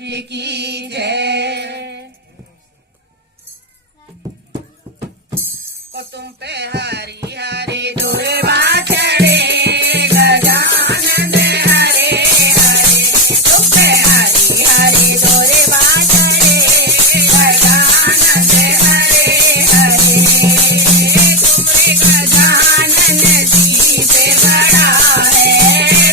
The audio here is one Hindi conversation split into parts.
जी की जय। को तुम पे हरी हरी दुर्वा चढ़े गजानन हरे हरे, तुम पे हरी हरी दुर्वा चढ़े गजानन हरे हरे। तुम्हारे गजानन जी से बड़ा है,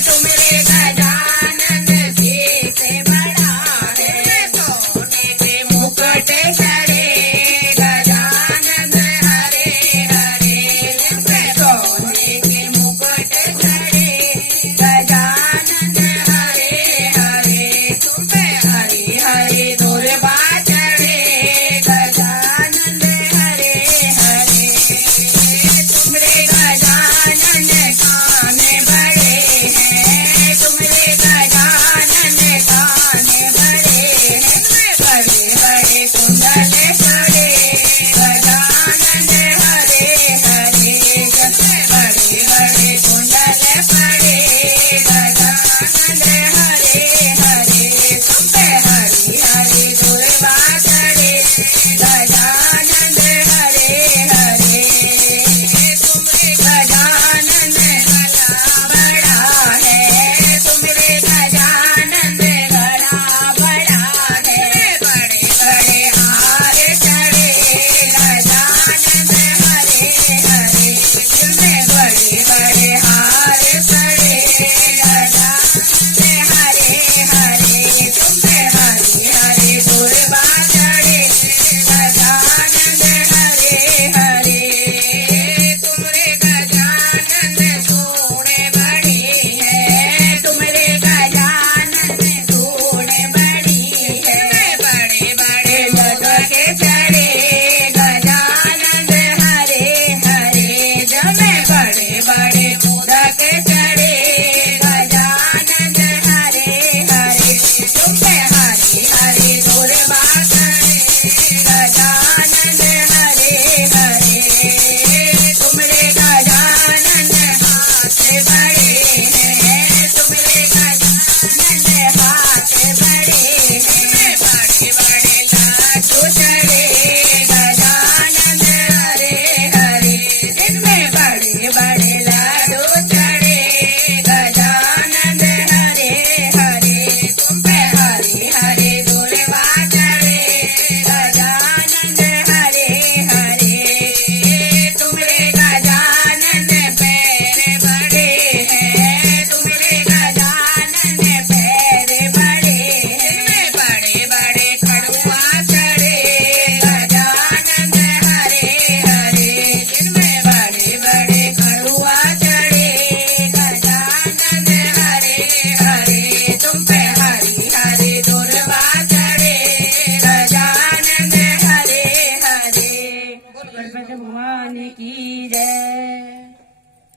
तुम्हारे गजानन जी से बड़ा है। सोने के मुकुट चढ़े गजानन हरे हरे, सोने के मुकुट चढ़े गजानन हरे हरे। तुम पे हरी हरी दुर्वा चढ़े गजानन हरे हरे। तुम्हारे गजानन कान बड़े हैं, तुम्हारे गजानन कान बड़े हैं। बड़े बड़े कुंडल चढ़े गजानन हरे हरे, बड़े बड़े कुंडल पड़े गजानन हरे हरे। तुम पे हरी हरी दुर्वा चढ़े गजानन हरे हरे। तुम्हारे गजानन गला बड़ा है, तुम्हारे गजानन गला बड़ा है। बड़े बड़े हार चढ़े गजानन हरे हरे, जिनमें बड़े बड़े हार चढ़े गजानन हरे हरे। तुम पे हरी हरी दुर्वा चढ़े गजानन हरे हरे। तुम्हारे गजानन सोने बड़ी है, तुम्हारे गजानन सोने बड़ी है। बड़े बड़े लटके चढ़े गजानन हरे हरे, जमे बड़े बड़े मुदक चढ़े गजानन हरे हरे। तुम पे हरी हरी दुर्वा चढ़े गजानन हरे हरे। तुम्हारे गजानन हाथ बड़े हैं, तुम्हारे गजानन हाथ बड़े हैं। बड़े बड़े लाडू चढ़े गजानन हरे हरे, इनमें बड़े बड़े लाडू चढ़े गजानन हरे हरे। तुम पे हरी हरी दुर्वा चढ़े गजानन हरे हरे। तुम्हारे गजानन पैर बड़े हैं, तुम्हारे गजानन पैर बड़े हैं। बड़े बड़े खड़ुआ चढ़े गजानन हरे हरे, जिनमें बड़े बड़े खड़ुआ चढ़े गजानन हरे हरे। तुम पे हरी हरी दुर्वा चढ़े गजानन हरे हरे। गणपति भगवान की जय।